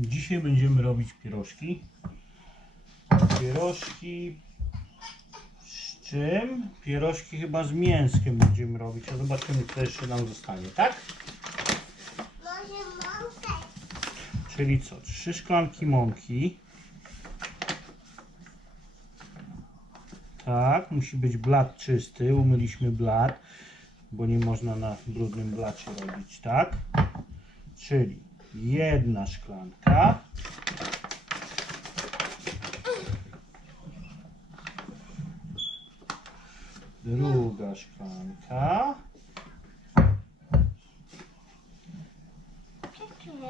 Dzisiaj będziemy robić pierożki. Pierożki z czym? Pierożki chyba z mięskiem będziemy robić, a zobaczymy co jeszcze nam zostanie, tak? Może mąkę. Czyli co? Trzy szklanki mąki. Tak, musi być blat czysty. Umyliśmy blat, bo nie można na brudnym blacie robić, tak? Czyli jedna szklanka. Druga szklanka.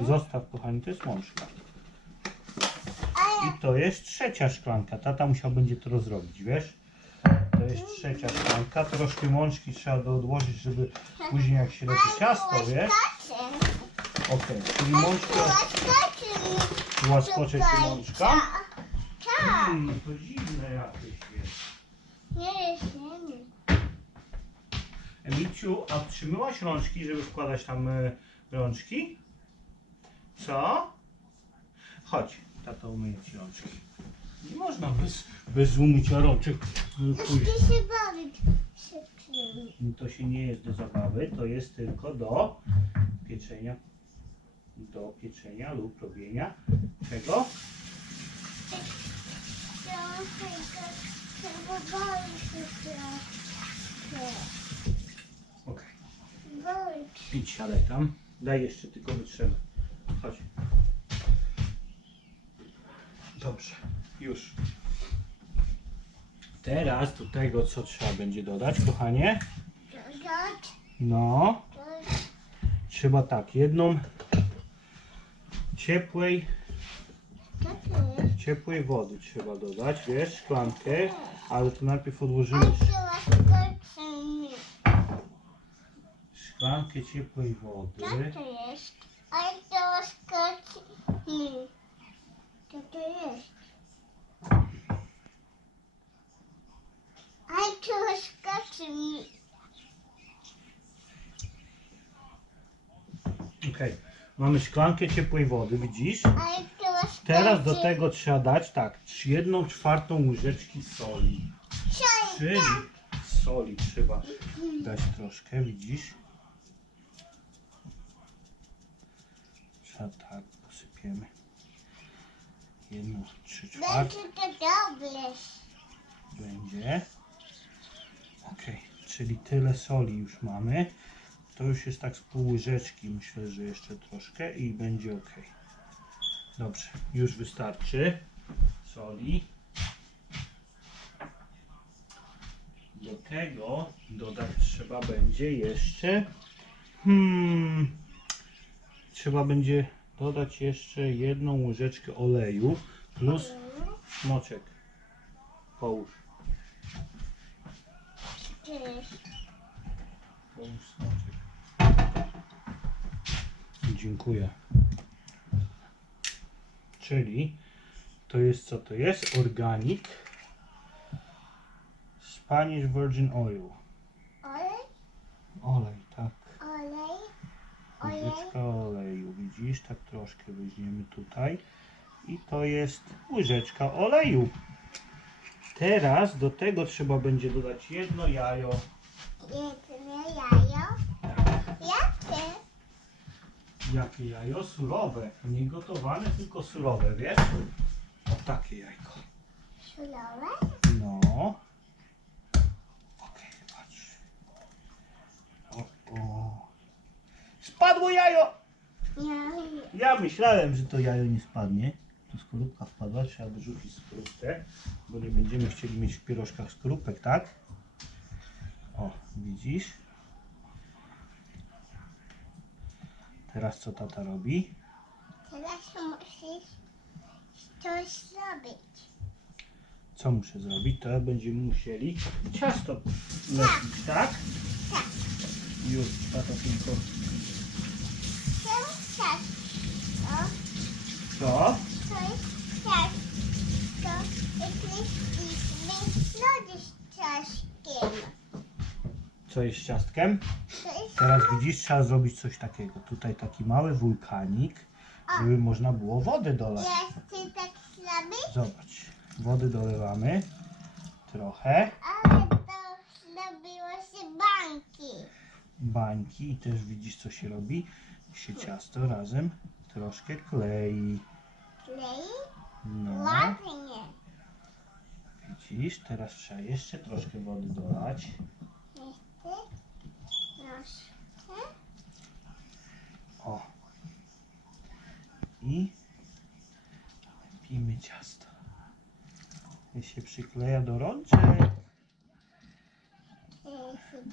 Zostaw, kochani, to jest mączka. I to jest trzecia szklanka. Tata musiał będzie to rozrobić, wiesz? To jest trzecia szklanka. Troszkę mączki trzeba odłożyć, żeby później jak się robi ciasto, wiesz? Okej, czyli mączka, łaskoczek i mączka. Tak. Hmm, to dziwne jakieś jest. Nie jest, nie jest. Emilciu, a trzymyłaś rączki, żeby wkładać tam e, rączki? Co? Chodź, tata umyje ci rączki. Nie można bez, bez umycia rączek pójść. Chcę się bawić się. To się nie jest do zabawy, to jest tylko do pieczenia, do pieczenia lub robienia czego? Bawić. idź siadaj tam. Daj jeszcze tylko wytrzymaj. Chodź. Dobrze, już. Teraz do tego, co trzeba będzie dodać, kochanie. No, trzeba tak, jedną ciepłej, ciepłej wody trzeba dodać, wiesz, szklankę, ale to najpierw odłożymy szklankę ciepłej wody. Co to jest? A to łaskoczymy. Co to jest? To łaskoczymy. Okej, mamy szklankę ciepłej wody, widzisz? Teraz do tego trzeba dać tak, jedną czwartą łyżeczki soli. Czyli soli trzeba dać troszkę, widzisz? Trzeba tak, posypiemy. Jedną, trzy czwarte Będzie to dobre. będzie. Ok, czyli tyle soli już mamy. To już jest tak z pół łyżeczki, myślę, że jeszcze troszkę i będzie ok. Dobrze, już wystarczy soli. Do tego dodać trzeba będzie jeszcze. Hmm, trzeba będzie dodać jeszcze jedną łyżeczkę oleju plus smoczek. Połóż. Połóż smoczek. Dziękuję. Czyli to jest co to jest? Organic Spanish Virgin Oil. Olej? Olej, tak. Olej? Łyżeczka oleju, widzisz? Tak troszkę weźmiemy tutaj. I to jest łyżeczka oleju. Teraz do tego trzeba będzie dodać jedno jajo. Jedne jajo? Jakie? Jakie jajo? Surowe. Nie gotowane, tylko surowe, wiesz? O takie jajko. Surowe? No. Okej, patrz. O, o. Spadło jajo! Ja myślałem, że to jajo nie spadnie. Tu skorupka wpadła, trzeba wyrzucić skorupkę, bo nie będziemy chcieli mieć w pierożkach skorupek, tak? O, widzisz? Teraz co tata robi? Teraz musisz coś zrobić. Co muszę zrobić? To będziemy musieli ciasto lepić, tak? Tak. Już, tata tylko... To jest ciasto. Co? To jest ciasto. Jakbyśmy lody z ciastkiem. Co jest ciastkiem? To Teraz widzisz, trzeba zrobić coś takiego. Tutaj taki mały wulkanik. żeby można było wodę dolać. Jeszcze tak słaby, Zobacz, wody dolewamy trochę, ale to zrobiło się banki. bańki i też widzisz co się robi. Się ciasto razem troszkę klei. Klei? No, Ładnie. widzisz, teraz trzeba jeszcze troszkę wody dolać. Jeszcze troszkę. O. I lepimy ciasto. I się przykleja do rączek.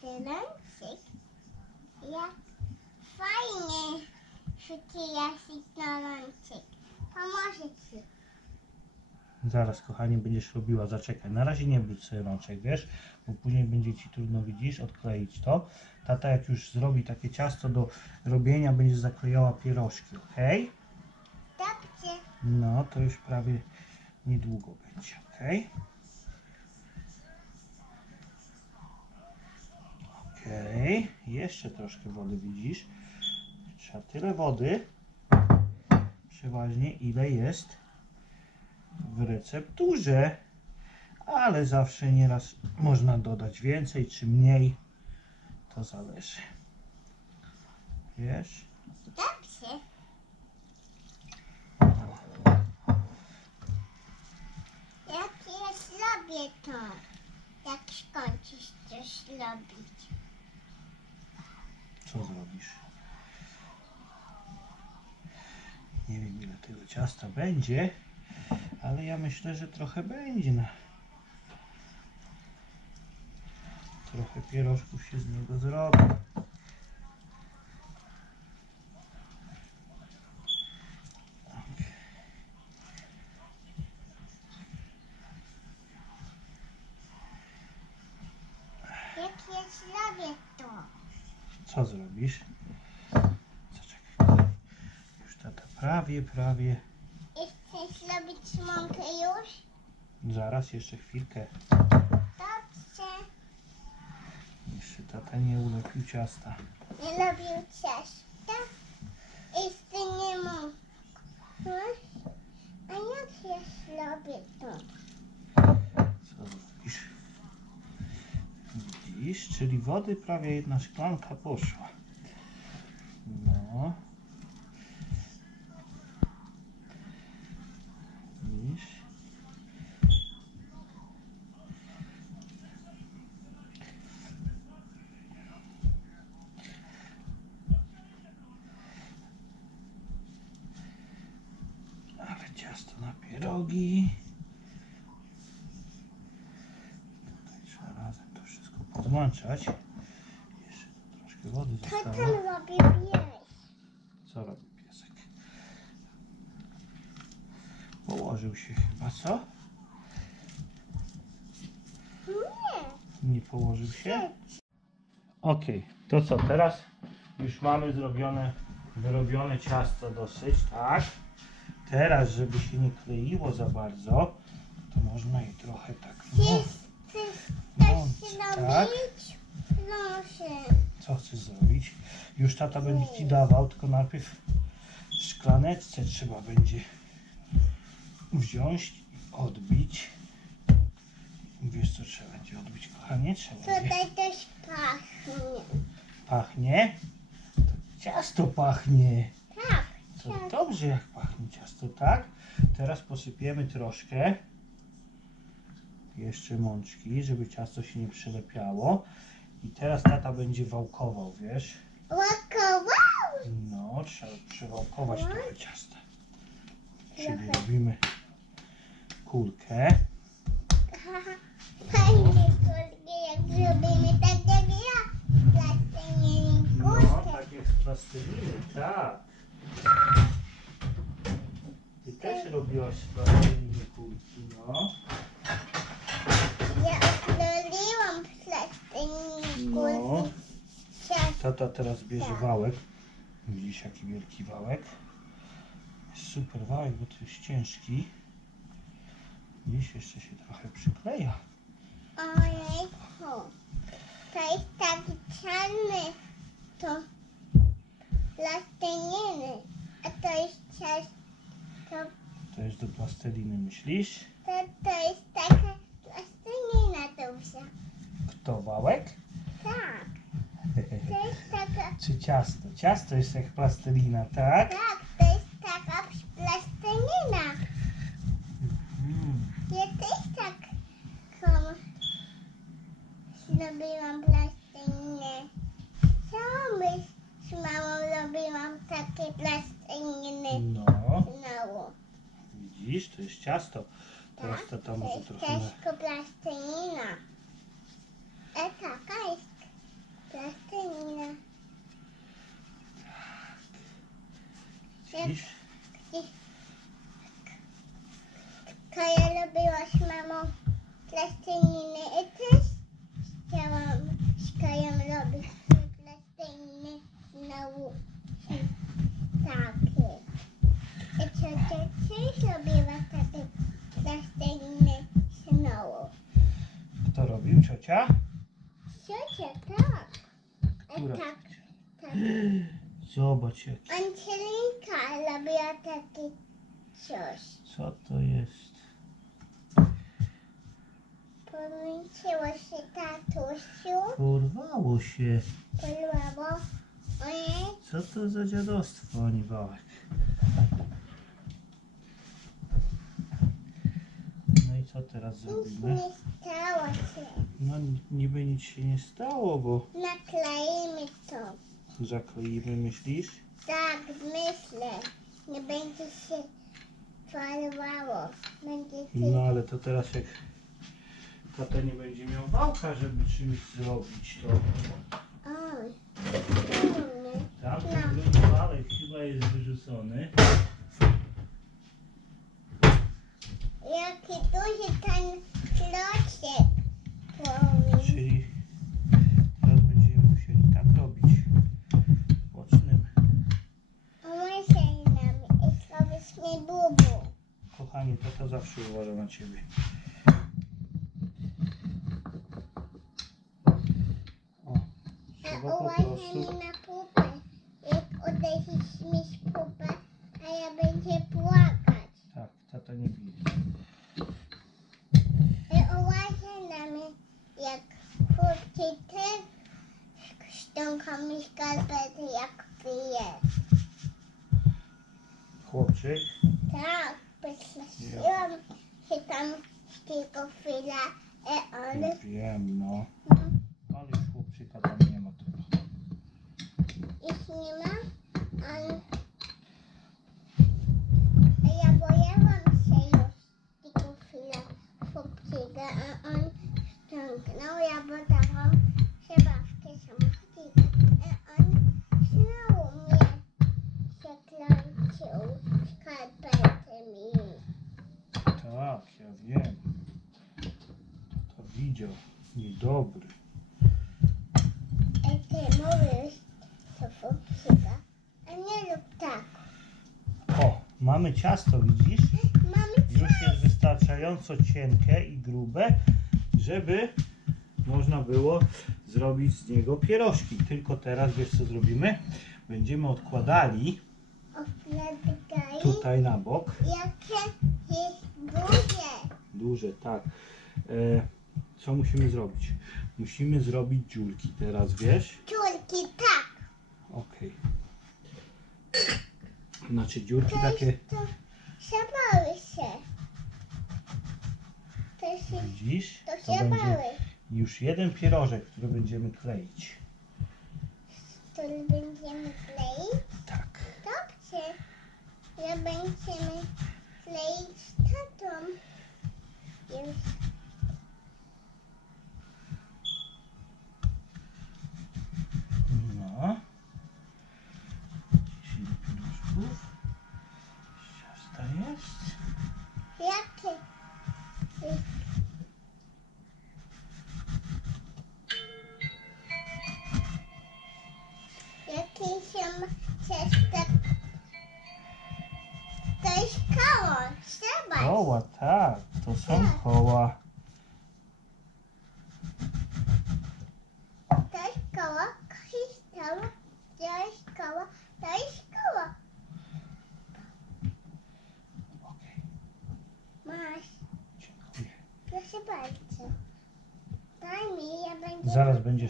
Siedemcy. Jak fajnie przykleja się na rączek. Pomoże ci. Zaraz, kochanie, będziesz robiła, zaczekaj. Na razie nie brudź sobie rączek, wiesz, bo później będzie ci trudno, widzisz, odkleić to. Tata, jak już zrobi takie ciasto do robienia, będzie zaklejała pierożki, ok? Dobrze. No, to już prawie niedługo będzie, ok? Ok, jeszcze troszkę wody widzisz. Trzeba tyle wody, przeważnie ile jest w recepturze, ale zawsze nieraz można dodać więcej czy mniej, to zależy. Wiesz? Dobrze. Jak ja zrobię to? Jak skończysz coś robić? Co zrobisz? Nie wiem ile tego ciasta będzie, ale ja myślę, że trochę będzie. Trochę pierożków się z niego zrobi. Jak ja zrobię to? Co zrobisz? Zaczekaj. Już tata prawie, prawie. I chcesz zrobić mąkę już? Zaraz, jeszcze chwilkę. Dobrze. Jeszcze tata nie ulepił ciasta. Nie robię ciasta. Jeszcze nie mam. Hmm? A jak ja zrobię to? Co zrobisz? Widzisz, czyli wody prawie jedna szklanka poszła. No. Widzisz? Ale ciasto na pierogi. Tutaj trzeba razem to wszystko pozłączać. Jeszcze tu troszkę wody Co tam zostało. robi pies? Co robi piesek? Położył się chyba, co? Nie. Nie położył się? Ok, to co, teraz już mamy zrobione, wyrobione ciasto dosyć, tak? Teraz, żeby się nie kleiło za bardzo, to można je trochę tak no, chcesz mąc, coś tak? Proszę. Co chcesz zrobić? Już tata będzie ci dawał, tylko najpierw w szklaneczce trzeba będzie wziąć, odbić. Wiesz co trzeba będzie odbić, kochanie? Trzeba będzie. Tutaj też pachnie. Pachnie? To ciasto pachnie. To dobrze jak pachnie ciasto, tak? Teraz posypiemy troszkę jeszcze mączki, żeby ciasto się nie przylepiało. I teraz tata będzie wałkował, wiesz? Łakował. No, trzeba przewałkować trochę ciasta. Czyli robimy kulkę. Fajnie, kulki, jak zrobimy tak jak ja. Plasteliny No, kulkę. tak jak z tak. Też robiłaś plasteliny kulki, no. Ja odkleiłam plasteliny No. kulki. Tata teraz bierze wałek. Widzisz jaki wielki wałek. Super wałek, bo to jest ciężki. Dziś jeszcze się trochę przykleja. Ojejku. To jest taki czarny. To plasteliny. A to jest ciasto, To jest do plasteliny, myślisz? to, to jest taka plastelina duża. Kto, wałek? Tak, to jest taka, Czy ciasto? Ciasto jest jak plastelina, tak? tak, to jest taka plastelina. Mm. Ja też tak zrobiłam plastelinę. Sama z mamą robiłam takie plasteliny No, znowu. widzisz, to jest ciasto. Teraz Tak, tata to może jest trochę... na- plastelina. E taka jest plastelina. Jak Widzisz? Kaja robiła z mamą plasteliny i też chciałam z Kają robić plasteliny znowu takie. I ciocia też robiła takie plasteliny znowu. Kto robił? Ciocia? Ciocia, tak. Która? tak, tak. Zobacz jak... Angelinka robiła takie coś. Co to jest? Pomyśliło się tatusiu, Porwało się. polwało. Ojej, Co to za dziadostwo, a nie wałek? No i co teraz nic zrobimy? nie stało się. No niby nic się nie stało, bo Nakleimy to. zakleimy, myślisz? Tak, myślę. Nie będzie się falowało. Będzie No tylko... ale to teraz jak tata nie będzie miał wałka, żeby czymś zrobić, to Oj, dumny. tamten drugi wałek chyba jest wyrzucony. Jaki duży ten klocek. Czyli teraz będziemy musieli tak robić. Bocznym. Pomyślej na mnie i mi bubu. Kochanie, tata zawsze uważa na ciebie. O, A trzeba po prostu... mi na pupę. Jak odejdziesz mi z pupę, a ja będzie płakać. Tak, tata nie bije. I uważaj na mnie, jak chłopcy też jak pije. Chłopczyk, Tak, przestraszyłam się tam tylko chwilę. I on... wiem, no. Mhm. Ale już chłopczyka tam nie ma tego. Ich nie ma. On... Ja bojałam się już tylko chwilę chłopczyka, a on ściągnął. Ja podałam zabawkę samochodziku. Widział. Niedobry. I ty mówisz to chłopczyka, a nie lub tak. O, mamy ciasto, widzisz? Mamy Już jest wystarczająco cienkie i grube, żeby można było zrobić z niego pierożki. Tylko teraz wiesz co zrobimy? Będziemy odkładali oplatykaj. tutaj na bok. Jakie jest duże. Duże, tak. E, co musimy zrobić? Musimy zrobić dziurki teraz, wiesz? Czurki, tak. Okej. Znaczy dziurki To takie, jest to zabały się. To się, widzisz? to To się będzie bały. już jeden pierożek, który będziemy kleić. Który będziemy kleić. Tak. Dobrze. Ja będziemy kleić tatą. Już. No. Dziesięć pieniążków. Ciasta jest. Jakie? Jakie są ciasta? To jest koło. Zobacz. Koła, tak. To są Tak. koła.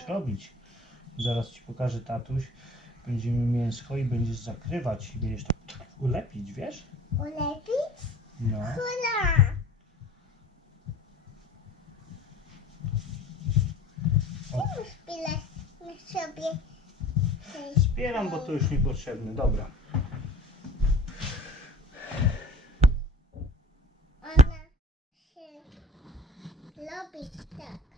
będziesz robić. Zaraz ci pokażę tatuś. Będziemy mięsko i będziesz zakrywać i będziesz to ulepić, wiesz? Ulepić? No. Hula! O. Spilać sobie. Spieram, bo to już niepotrzebne. Dobra. Ona się lubi tak.